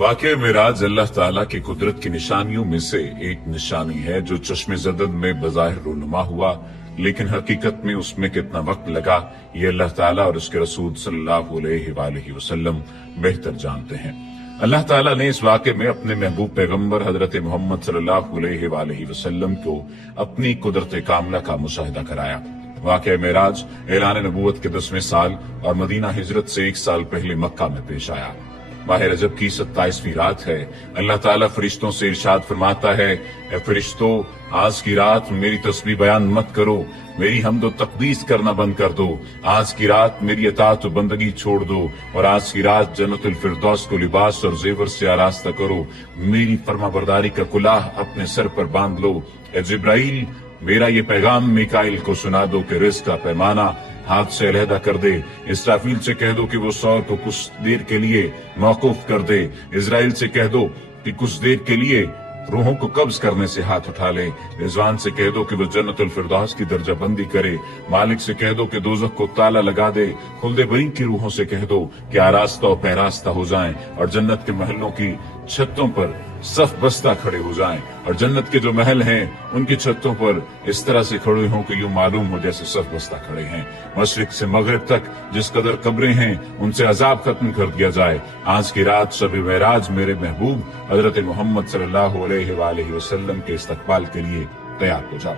वाक़या मेराज अल्लाह ताला की कुदरत की निशानियों में से एक निशानी है जो चश्मे ज़दद में बज़ाहिर रूनुमा हुआ, लेकिन हकीकत में उसमें कितना वक्त लगा ये अल्लाह ताला और उसके रसूल सल्लल्लाहु अलैहि वसल्लम बेहतर जानते हैं। अल्लाह ताला ने इस वाक़े में अपने महबूब पैगंबर हजरत मोहम्मद सल्लल्लाहु अलैहि वसल्लम को अपनी कुदरत कामला का मुशाहिदा कराया। वाक़या मेराज ऐलान नबूवत के 10वें साल और मदीना हिजरत से 1 साल पहले मक्का में पेश आया। माह रजब की 27वीं रात है। अल्लाह ताला फरिश्तों से इरशाद फरमाता है, ए फरिश्तों, आज की रात मेरी तस्बीह बयान मत करो, मेरी हम्द व तक़दीस करना बंद कर दो। आज की रात मेरी अताअत व बंदगी छोड़ दो और आज की रात जन्नतुल फिरदौस को लिबास और जेवर से आरास्ता करो। मेरी फरमाबरदारी का कुलाह अपने सर पर बांध लो। ए जिब्राइल, मेरा ये पैगाम मिकाइल को सुना दो कि रिज़्क़ का पैमाना हाथ से अलहदा कर दे। इसराफील से कह दो कि वो सौर को कुछ देर के लिए मौकूफ कर दे। इजराइल से कह दो कि कुछ देर के लिए रूहों को कब्ज करने से हाथ उठा ले। रिजवान से कह दो कि वो जन्नतुल फिरदौस की दर्जाबंदी करे। मालिक से कह दो कि दोज़ख को ताला लगा दे। खुल्दे बरी की रूहों से कह दो कि आरास्ता और पैरास्ता हो जाएं और जन्नत के महलों की छतों पर सफ बस्ता खड़े हो जाएं और जन्नत के जो महल हैं उनकी छतों पर इस तरह से खड़े हों कि यूं मालूम हो जैसे सफ बस्ता खड़े हैं। मशरिक से मगरिब तक जिस कदर कब्रें हैं उनसे अजाब खत्म कर दिया जाए। आज की रात शब मेराज मेरे महबूब हजरत मोहम्मद सल्लल्लाहु अलैहि वसल्लम के इस्तकबाल के लिए तैयार हो जाओ।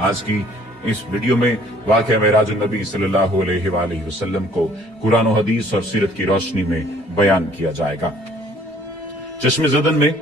आज की इस वीडियो में वाक़या मेराज नबी सल्लल्लाहु अलैहि वसल्लम को कुरान और हदीस और सीरत की रोशनी में बयान किया जाएगा। चश्मे ज़दन में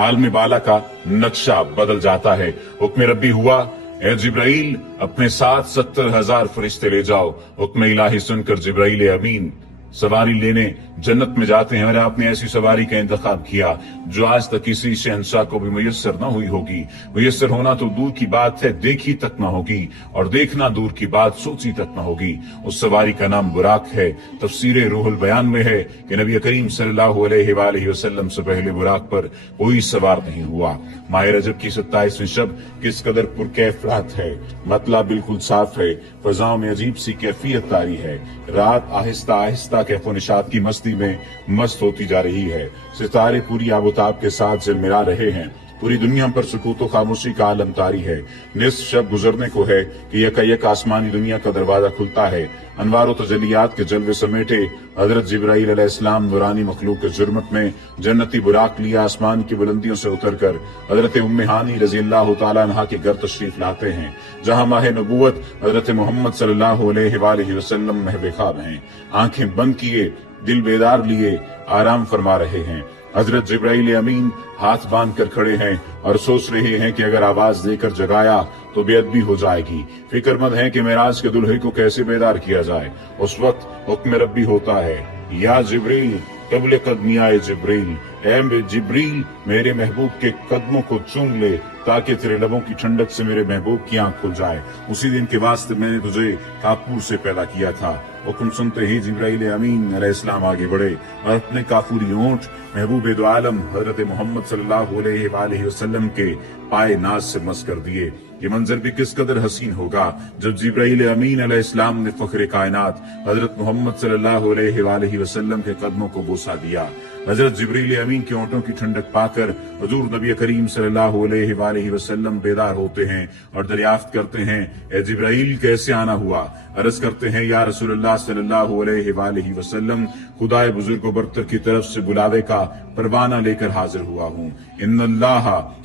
आलम बाला का नक्शा बदल जाता है। हुक्म रब्बी हुआ, ए जिब्राइल, अपने साथ 70,000 फरिश्ते ले जाओ। हुक्म इलाही सुनकर जिब्राइल अमीन सवारी लेने जन्नत में जाते हैं और आपने ऐसी सवारी का इंतखाब किया जो आज तक किसी शहंशाह को भी मुयस्सर न हुई होगी। मुयस्सर होना तो दूर की बात है, देखी तक न होगी, और देखना दूर की बात, सोची तक न होगी। उस सवारी का नाम बुराक है। तफसीर रूहुल बयान में है कि नबी करीम सल्लल्लाहु अलैहि वसल्लम से पहले बुराक पर कोई सवार नहीं हुआ। माह रजब की 27वीं शब किस कदर पुरकैफ रात है। मतला बिल्कुल साफ है, फजाओं में अजीब सी कैफियत तारी है। रात आहिस्ता आहिस्ता कैफो निशात की मस्ती में मस्त होती जा रही है। सितारे पूरी आबोताब के साथ झिलमिला रहे हैं। पूरी दुनिया पर सुकूतो खामोशी का आलम तारी है। निस्फ शब गुजरने को है कि यकायक आसमानी दुनिया का दरवाजा खुलता है। अनवार व तजलियात के जलवे समेटे हजरत जिब्राइल अलैहिस्सलाम नूरानी मखलूक के जुर्मत में जन्नती बुराक लिए आसमान की बुलंदियों से उतरकर हजरत उम्मे हानी रज़ियल्लाहु तआला अन्हा के घर तशरीफ लाते हैं, जहां माह नबूवत हजरत मोहम्मद सल्लल्लाहु अलैहि वसल्लम महवे ख्वाब हैं। आंखें बंद किए, दिल बेदार लिए आराम फरमा रहे हैं। हजरत जिब्राइल अमीन हाथ बांध कर खड़े हैं और सोच रहे हैं कि अगर आवाज देकर जगाया तो बेअदबी हो जाएगी। फिक्रमंद हैं कि मेराज के दुल्हे को कैसे बेदार किया जाए। उस वक्त हुक्म रब्बी होता है, या जिब्रील कबल कदमी आए जिब्रील, ए जिब्रील, मेरे महबूब के कदमों को चूम ले ताकि तेरे लबों की ठंडक से मेरे महबूब की आंख खुल जाए। उसी दिन के वास्ते मैंने तुझे काफूर से पैदा किया था। हुक्म सुनते ही जिब्राइल अमीन अलैहिस्सलाम आगे बढ़े और अपने काफूरी ऊंट महबूब दो आलम हजरत मोहम्मद सल्लल्लाहु अलैहि वसल्लम के पाए नाज से मस कर दिए। ये मंजर भी किस कदर हसीन होगा जब जिब्राइल अमीन अलैहिस्सलाम ने फखरे कायनात हजरत मोहम्मद सल्लल्लाहु अलैहि वसल्लम के कदमों को बोसा दिया। हजरत जिब्रील अमीन के ओंठों की ठंडक पाकर हुजूर नबी करीम सल्लल्लाहु अलैहि वसल्लम बेदार होते हैं और दरियाफ्त करते हैं, ए जिब्राइल कैसे आना हुआ। अर्ज करते हैं, या रसूलुल्लाह सल्लल्लाहु अलैहि वसल्लम, खुदाए बुजुर्ग बरतर की तरफ से बुलावे का परवाना लेकर हाजिर हुआ हूँ। इन्नल्लाह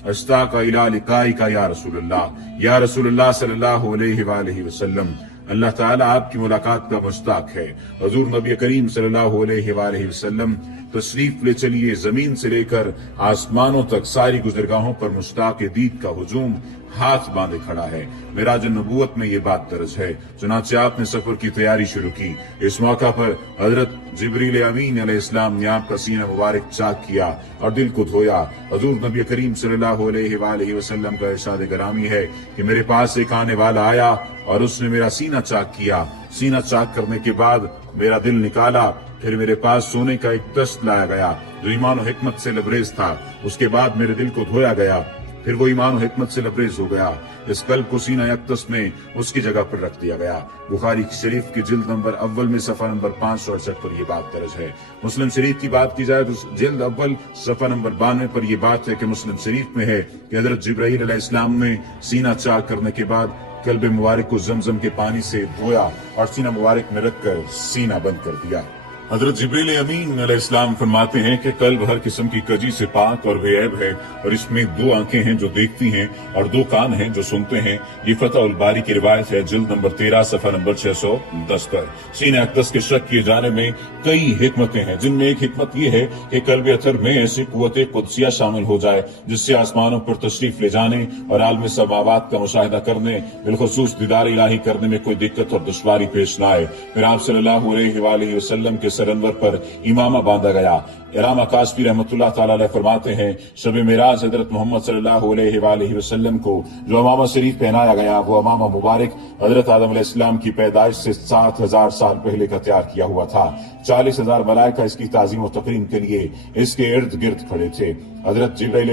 अश्ताका इला लिकाइका या रसूलुल्लाह सल्लल्लाहु अलैहि वसल्लम, अल्लाह ताला आपकी मुलाकात का मुश्ताक है। हुजूर नबी करीम सल्लल्लाहु अलैहि वसल्लम तशरीफ ले चलिए। जमीन से लेकर आसमानों तक सारी गुजरगाहों पर मुश्ताक दीद का हुजूम हाथ बांधे खड़ा है। मेराज नबूवत में ये बात दर्ज है। चुनाचे आपने सफर की तैयारी शुरू की। इस मौका पर हजरत जिब्रील अमीन अलैहिस्सलाम ने आपका सीना मुबारक चाक किया और दिल को धोया। हुजूर नबी करीम सल्लल्लाहु अलैहि वसल्लम का इरशाद गरामी है कि मेरे पास एक आने वाला आया और उसने मेरा सीना चाक किया। सीना चाक करने के बाद मेरा दिल निकाला, फिर मेरे पास सोने का एक तश्त लाया गया जो ईमान और हिकमत से लबरेज था। उसके बाद मेरे दिल को धोया गया, फिर वो ईमान और हिकमत से लबरेज हो गया। इस कल्ब को सीना अक्दस में उसकी जगह पर रख दिया गया। बुखारी शरीफ की जिल्द नंबर अव्वल में सफा नंबर 568 पर यह बात दर्ज है। मुस्लिम शरीफ की बात की जाए तो जिल्द अव्वल सफा नंबर 92 पर यह बात है कि मुस्लिम शरीफ में है कि हजरत जिब्राईल अलैहिस्सलाम ने सीना चाक करने के बाद कल्ब मुबारक को जमजम के पानी से धोया और सीना मुबारक में रखकर सीना बंद कर दिया। हजरत जिब्रील अमीन अलैहिस्सलाम फरमाते हैं कि कल्ब हर किस्म की कजी से पाक और बेऐब है और इसमें 2 आंखें हैं जो देखती हैं और 2 कान हैं जो सुनते हैं। ये फतह उल बारी की रिवायत है जिल्द नंबर 13 सफा नंबर 610 पर। सीने अक़दस के शक किए जाने में कई हिकमतें हैं, जिनमें एक हिकमत ये है कि कल्ब अतर में ऐसी कुव्वत कुदसिया शामिल हो जाए जिससे आसमानों पर तशरीफ ले जाने और आलम समावात का मुशाहिदा करने, बिलखुसूस दीदार इलाही करने में कोई दिक्कत और दुश्वारी पेश न आए। फिर आप सल्लल्लाहु अलैहि वसल्लम के सरअनवर पर इमामा बांधा गया। इरामा कासफी रहमतुल्लाह ताला अलैह फरमाते हैं, शब मेराज हजरत मोहम्मद सल्लल्लाहु अलैहि वसल्लम को जो अमामा शरीफ पहनाया गया वो अमामा मुबारक हजरत आदम अलैहिस्सलाम की पैदाइश से 7000 साल पहले का तैयार किया हुआ था। 40,000 मलाइका इसकी ताज़ीम और तकरीम के लिए इसके इर्द गिर्द खड़े थे। हजरत जिब्राईल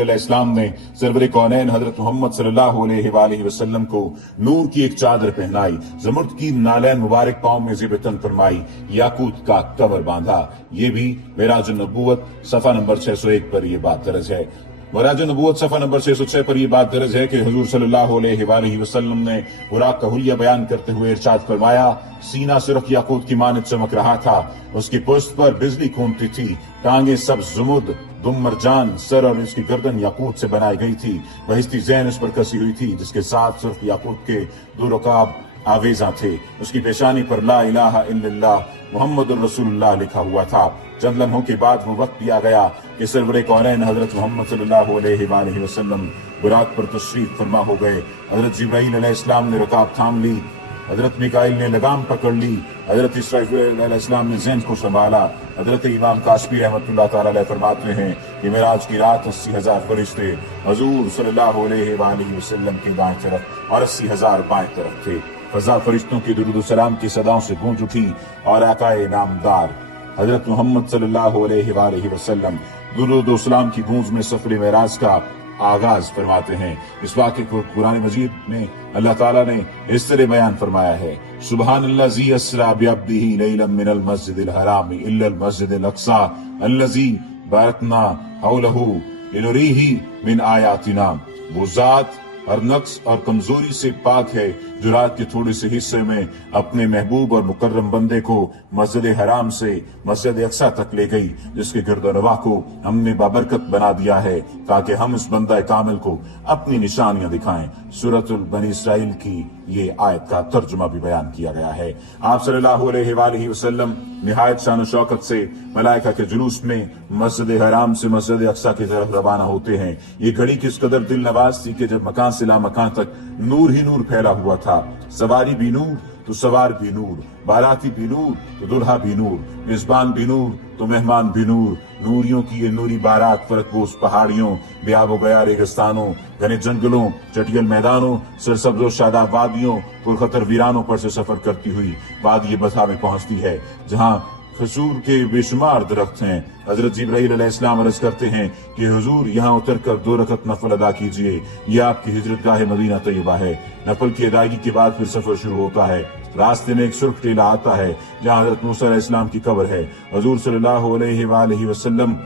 अलैहिस्सलाम ने सरवर कौनैन हजरत मोहम्मद सल्लल्लाहु अलैहि वसल्लम को नूर की एक चादर पहनाई, ज़मुर्द की नालैन मुबारक पांव में ज़िबतन फरमाई, याकूत का कवर बांधा। ये भी मेराज नबूवत सफा नंबर 601 पर यह बात दर्ज है। मेराज नबूवत सफा नंबर 606 पर यह बात दर्ज है कि हुजूर सल्लल्लाहु अलैहि वसल्लम ने बुराक का हुलिया बयान करते हुए इरशाद फरमाया, सीना सिर्फ याकूत की मानद चमक रहा था, उसकी पुश्त पर बिजली घूमती थी, टांगे सब ज़ुमुर्द दुम मरजान, सर और इसकी गर्दन याकूत से बनाई गई थी, बहिस्ती ज़ैन इस पर कसी हुई थी जिसके साथ सिर्फ याकूत के 2 रकाब आवेजा थे। उसकी पेशानी पर ला इलाहा इल्लल्लाह मुहम्मदुर रसूलुल्लाह लिखा हुआ था। चंद लम्हों के बाद वो वक्त दिया गया कि सरवरे कौनैन हजरत मोहम्मद सल्लल्लाहु अलैहि वसल्लम बुराक पर तशरीफ फरमा हो गए। हजरत जिब्राईल अलैहिस्सलाम ने रकाब थाम ली, हजरत मिकाइल ने लगाम पकड़ ली, हजरत इसराफील अलैहिस्सलाम ने ज़ैन को संभाला। हजरत इमाम काशफी रहमतुल्लाह ताला अलैह फरमाते हैं कि मेराज की रात 80,000 फरिश्ते हुजूर सल्लल्लाहु अलैहि वसल्लम की दाएं तरफ और 80,000 बाएं तरफ थे। फजा फरिश्तों की दुरूद सलाम की सदाओं से गूंज उठी और आकाए नामदार हजरत मोहम्मद सल्लल्लाहु अलैहि वसल्लम दुरूद सलाम की गूंज में सफर मेराज का आगाज फरमाते हैं। इस वाक़े को कुरान मजीद में अल्लाह ताला ने इस तरह बयान फरमाया है, सुब्हानल्लाज़ी अस्रा बिअब्दिही लैलन मिनल मस्जिदिल हराम इल्लल मस्जिदिल अक़सा अल्लज़ी बारकना हौलहू लिनुरीही मिन आयातिना। वो ज़ात हर नक्स और कमजोरी से पाक है जो रात के थोड़े से हिस्से में अपने महबूब और मुकर्रम बंदे को मस्जिद हराम से मस्जिद अक्सा तक ले गई, जिसके गिरदनवा को हमने बाबरकत बना दिया है ताकि हम इस बंदा कामिल को अपनी निशानियां दिखाएं। सूरतुल बनी इसराइल की ये आयत का तर्जुमा भी बयान किया गया है। आप सल्लल्लाहु अलैहि वसल्लम निहायत शान शौकत से मलाइका के जुलूस में मस्जिद हराम से मस्जिद अक्सा की तरफ रवाना होते हैं। ये घड़ी किस कदर दिल नवाज थी कि जब मकान से ला मकान तक नूर ही नूर फैला हुआ था। सवारी भी नूर तो सवार भी नूर, बाराती भी नूर तो दुल्हा भी नूर, मेजबान भी नूर तो मेहमान भी नूर। नूरियों की ये नूरी बारात फरकबोस पहाड़ियों, बेआबो गया रेगिस्तानों, घने जंगलों, चटियल मैदानों, सरसब्ज़ो शादाब वादियों, पुरखतर वीरानों पर से सफर करती हुई वादी बथा में पहुंचती है जहां खजूर के बेशुमार दरख्त हैं। हजरत जिब्राईल अलैहिस्सलाम अर्ज करते हैं कि हुजूर यहाँ उतर कर 2 रकत नफल अदा कीजिए, यह आपकी हिजरतगाह मदीना तैयबा है। नफल की अदायगी के बाद फिर सफर शुरू होता है। रास्ते में एक सुर्ख टीला आता है जहाँ हजरत मूसा अलैहिस्सलाम की कब्र है। हुजूर सल्लल्लाहु अलैहि वसल्लम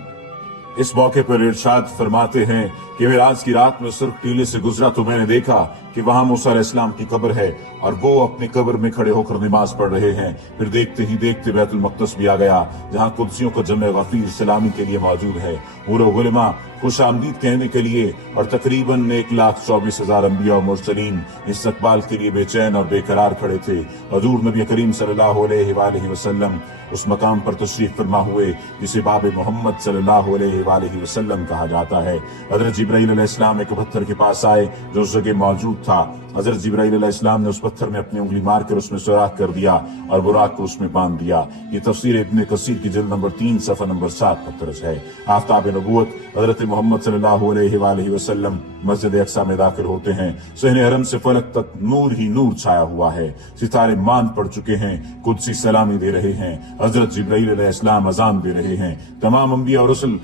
इस मौके पर इरशाद फरमाते हैं कि मेराज की रात में सुर्ख टीले से गुजरा तो मैंने देखा कि वहां मूसा अलैहिस्सलाम की कब्र है और वो अपनी कब्र में खड़े होकर नमाज पढ़ रहे हैं। फिर देखते ही देखते बैतुल मक़दस भी आ गया जहां कुदसियों का जमे गफीर सलामी के लिए मौजूद है। पूरा गुलमा खुश आमदीद कहने के लिए और तकरीबन 1,24,000 अंबिया और मुरसलीन इस्तकबाल के लिए बेचैन और बेकरार खड़े थे। हुजूर नबी करीम सल्लल्लाहु अलैहि वसल्लम उस मकाम पर तशरीफ फरमा हुए जिसे बाब मोहम्मद सल्लल्लाहु अलैहि वसल्लम कहा जाता है। हजरत जिब्राईल अलैहिस्सलाम एक पत्थर के पास आए जो उस जगह मौजूद था। हजरत जिब्राईल अलैहिस्सलाम ने उस पत्थर में अपनी उंगली मारकर उसमें सुराख कर दिया और बुराक को उसमें बांध दिया। ये तफसीर इब्ने कसीर की जिल्द नंबर 3 सफ़ा नंबर 7 पर दर्ज है। आफ्ताब नबूवत हजरत मोहम्मद सल्लल्लाहु अलैहि वसल्लम मस्जिद अक्सा में दाखिल होते हैं। सहने हरम से फलक तक नूर ही नूर छाया हुआ है। सितारे मान पड़ चुके हैं, कुदसी सलामी दे रहे हैं, हजरत जिब्राईल अलैहिस्सलाम अजान दे रहे हैं। तमाम अंबिया और रसूल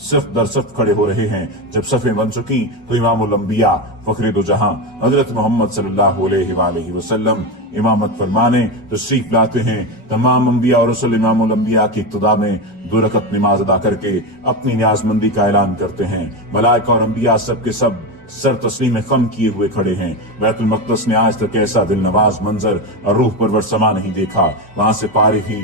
صف در صف کھڑے ہو رہے ہیں۔ جب صفیں بن چکی تو امام الانبیاء فخر دو جہاں حضرت محمد صلی اللہ علیہ وآلہ وسلم امامت فرمانے تشریف لاتے ہیں۔ تمام انبیاء اور رسول امام الانبیاء کی ابتدا میں 2 رکعت نماز ادا کر کے اپنی نیاز مندی کا اعلان کرتے ہیں۔ ملائکہ اور انبیاء سب کے سب سر تسلیم خم کیے ہوئے کھڑے ہیں۔ بیت المقدس نے آج تک ایسا دل نواز منظر اور روح پرور سما نہیں دیکھا۔ وہاں سے پارہی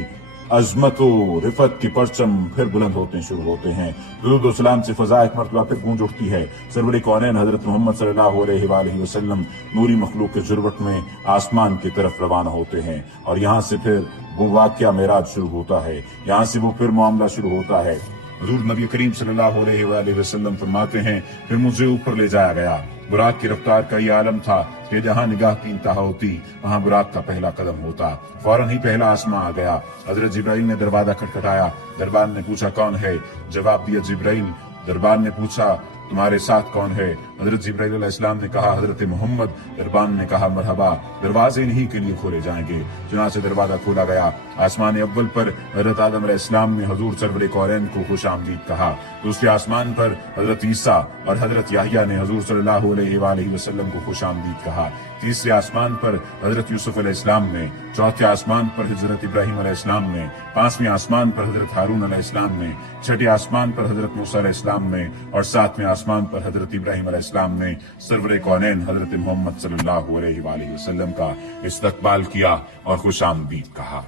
عظمت و رفت کی پرچم پھر بلند ہوتے شروع ہوتے ہیں۔ درود و سلام سے فضا ایک مرتبہ پھر گونج اٹھتی ہے۔ سرور کونین حضرت محمد صلی اللہ علیہ وآلہ وسلم نوری مخلوق کے جروٹ میں آسمان کی طرف روانہ ہوتے ہیں، اور یہاں سے پھر وہ واقعہ معراج شروع ہوتا ہے۔ یہاں سے وہ پھر معاملہ شروع ہوتا ہے۔ حضور نبی کریم صلی اللہ علیہ وآلہ وسلم فرماتے ہیں پھر مجھے اوپر لے جایا گیا۔ براق کی رفتار کا یہ عالم تھا کہ جہاں نگاہ کی انتہا ہوتی وہاں براق کا پہلا قدم ہوتا۔ فوراً ہی پہلا آسماں آ گیا۔ حضرت جبرائیل نے دروازہ کھٹکھٹایا۔ دربار نے پوچھا کون ہے؟ جواب دیا جبرائیل۔ دربار نے پوچھا تمہارے ساتھ کون ہے؟ حضرت جبرائیل علیہ السلام نے کہا حضرت محمد۔ دربان نے کہا مرحبا، دروازے انہی کے لیے کھولے جائیں گے۔ چنانچہ دروازہ کھولا گیا۔ آسمان اول پر حضرت آدم علیہ السلام نے حضور سرور کونین کو خوش آمدید کہا۔ دوسرے آسمان پر حضرت عیسیٰ اور حضرت یحییٰ نے حضور صلی اللہ علیہ وآلہ وسلم کو خوش آمدید کہا۔ تیسرے آسمان پر حضرت یوسف علیہ السلام نے، چوتھے آسمان پر حضرت ابراہیم علیہ السلام نے، پانچویں آسمان پر حضرت ہارون علیہ السلام نے، چھٹے آسمان پر حضرت موسیٰ علیہ السلام نے، اور ساتویں آسمان پر حضرت ابراہیم علیہ السلام نے سرور کونین حضرت محمد صلی اللہ علیہ وآلہ وسلم کا استقبال کیا اور خوش آمدید کہا۔